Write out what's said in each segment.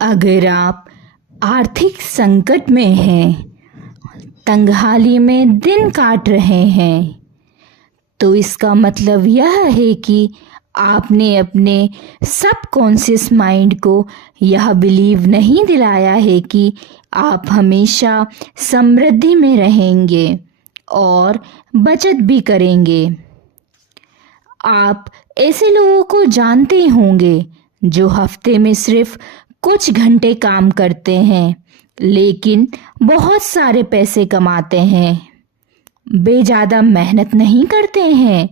अगर आप आर्थिक संकट में हैं, तंगहाली में दिन काट रहे हैं, तो इसका मतलब यह है कि आपने अपने सबकॉन्शियस माइंड को यह बिलीव नहीं दिलाया है कि आप हमेशा समृद्धि में रहेंगे और बचत भी करेंगे। आप ऐसे लोगों को जानते होंगे जो हफ्ते में सिर्फ कुछ घंटे काम करते हैं लेकिन बहुत सारे पैसे कमाते हैं। वे ज़्यादा मेहनत नहीं करते हैं।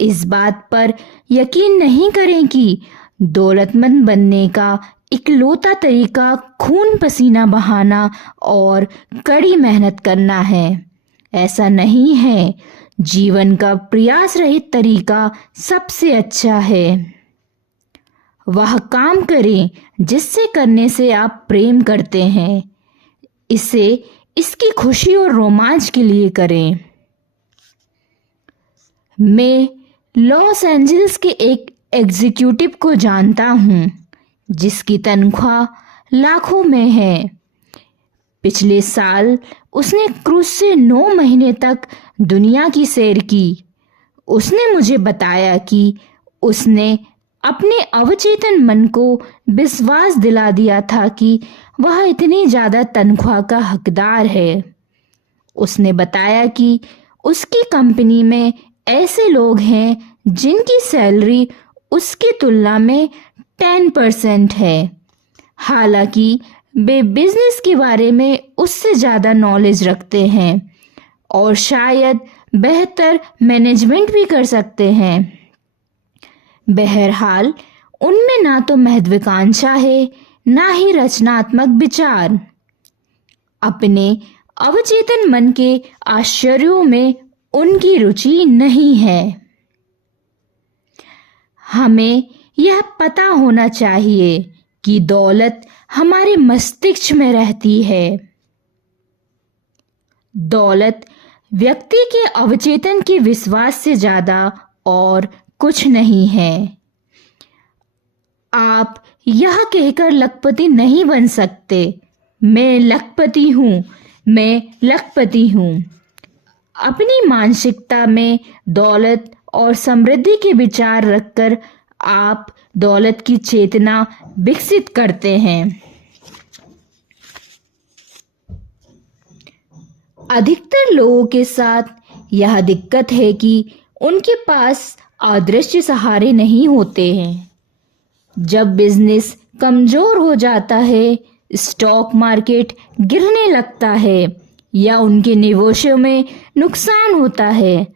इस बात पर यकीन नहीं करें कि दौलतमंद बनने का इकलौता तरीका खून पसीना बहाना और कड़ी मेहनत करना है। ऐसा नहीं है। जीवन का प्रयास रहित तरीका सबसे अच्छा है। वह काम करें जिससे करने से आप प्रेम करते हैं। इसे इसकी खुशी और रोमांच के लिए करें। मैं लॉस एंजल्स के एक एग्जीक्यूटिव को जानता हूँ जिसकी तनख्वाह लाखों में है। पिछले साल उसने क्रूज से 9 महीने तक दुनिया की सैर की। उसने मुझे बताया कि उसने अपने अवचेतन मन को विश्वास दिला दिया था कि वह इतनी ज़्यादा तनख्वाह का हकदार है। उसने बताया कि उसकी कंपनी में ऐसे लोग हैं जिनकी सैलरी उसकी तुलना में 10% है। हालांकि वे बिजनेस के बारे में उससे ज़्यादा नॉलेज रखते हैं और शायद बेहतर मैनेजमेंट भी कर सकते हैं। बहरहाल, उनमें ना तो महत्वाकांक्षा है ना ही रचनात्मक विचार। अपने अवचेतन मन के आश्चर्यों में उनकी रुचि नहीं है। हमें यह पता होना चाहिए कि दौलत हमारे मस्तिष्क में रहती है। दौलत व्यक्ति के अवचेतन के विश्वास से ज़्यादा और कुछ नहीं है। आप यह कहकर लखपति नहीं बन सकते, मैं लखपति हूँ, मैं लखपति हूँ। अपनी मानसिकता में दौलत और समृद्धि के विचार रखकर आप दौलत की चेतना विकसित करते हैं। अधिकतर लोगों के साथ यह दिक्कत है कि उनके पास अदृश्य सहारे नहीं होते हैं। जब बिजनेस कमजोर हो जाता है, स्टॉक मार्केट गिरने लगता है या उनके निवेशों में नुकसान होता है,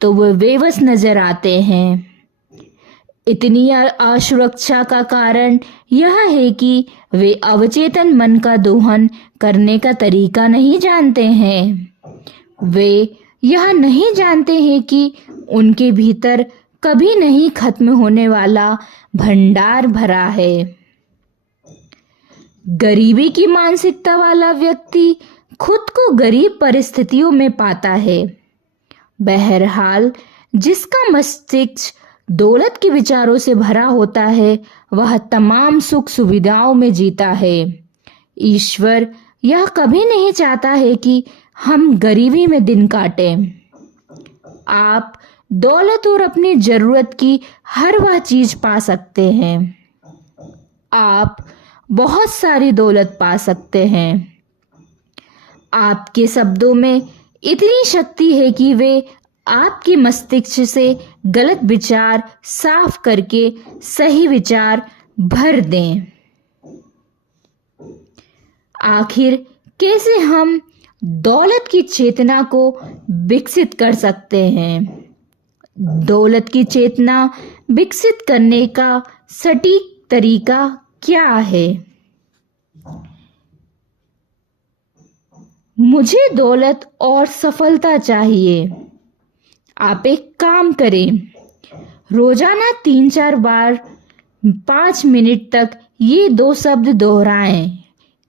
तो वे बेबस नजर आते हैं। इतनी असुरक्षा का कारण यह है कि वे अवचेतन मन का दोहन करने का तरीका नहीं जानते हैं। वे यह नहीं जानते हैं कि उनके भीतर कभी नहीं खत्म होने वाला भंडार भरा है। गरीबी की मानसिकता वाला व्यक्ति खुद को गरीब परिस्थितियों में पाता है। बहरहाल, जिसका मस्तिष्क दौलत के विचारों से भरा होता है, वह तमाम सुख सुविधाओं में जीता है। ईश्वर यह कभी नहीं चाहता है कि हम गरीबी में दिन काटें। आप दौलत और अपनी जरूरत की हर वह चीज पा सकते हैं। आप बहुत सारी दौलत पा सकते हैं। आपके शब्दों में इतनी शक्ति है कि वे आपके मस्तिष्क से गलत विचार साफ करके सही विचार भर दें। आखिर कैसे हम दौलत की चेतना को विकसित कर सकते हैं? दौलत की चेतना विकसित करने का सटीक तरीका क्या है? मुझे दौलत और सफलता चाहिए। आप एक काम करें, रोजाना 3-4 बार 5 मिनट तक ये 2 शब्द दोहराएं,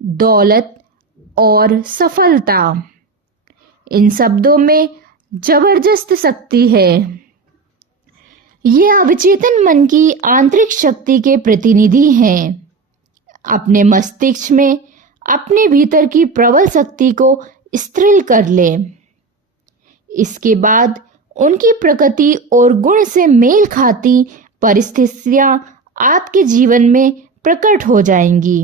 दौलत और सफलता। इन शब्दों में जबरदस्त शक्ति है। ये अवचेतन मन की आंतरिक शक्ति के प्रतिनिधि हैं। अपने मस्तिष्क में अपने भीतर की प्रबल शक्ति को स्थिर कर लें। इसके बाद उनकी प्रकृति और गुण से मेल खाती परिस्थितियां आपके जीवन में प्रकट हो जाएंगी।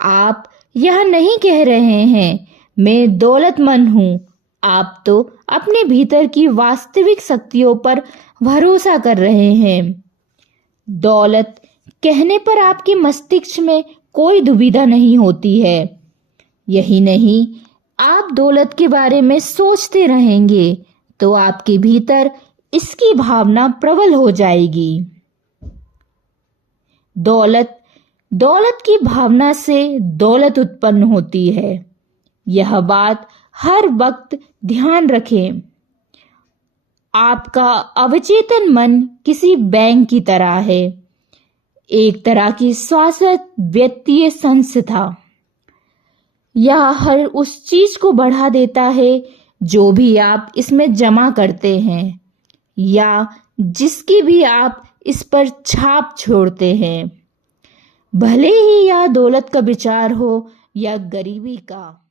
आप यह नहीं कह रहे हैं मैं दौलतमंद हूं, आप तो अपने भीतर की वास्तविक शक्तियों पर भरोसा कर रहे हैं। दौलत कहने पर आपके मस्तिष्क में कोई दुविधा नहीं होती है। यही नहीं, आप दौलत के बारे में सोचते रहेंगे तो आपके भीतर इसकी भावना प्रबल हो जाएगी। दौलत की भावना से दौलत उत्पन्न होती है। यह बात हर वक्त ध्यान रखें। आपका अवचेतन मन किसी बैंक की तरह है, एक तरह की शाश्वत वित्तीय संस्था। यह हर उस चीज को बढ़ा देता है जो भी आप इसमें जमा करते हैं या जिसकी भी आप इस पर छाप छोड़ते हैं, भले ही यह दौलत का विचार हो या गरीबी का।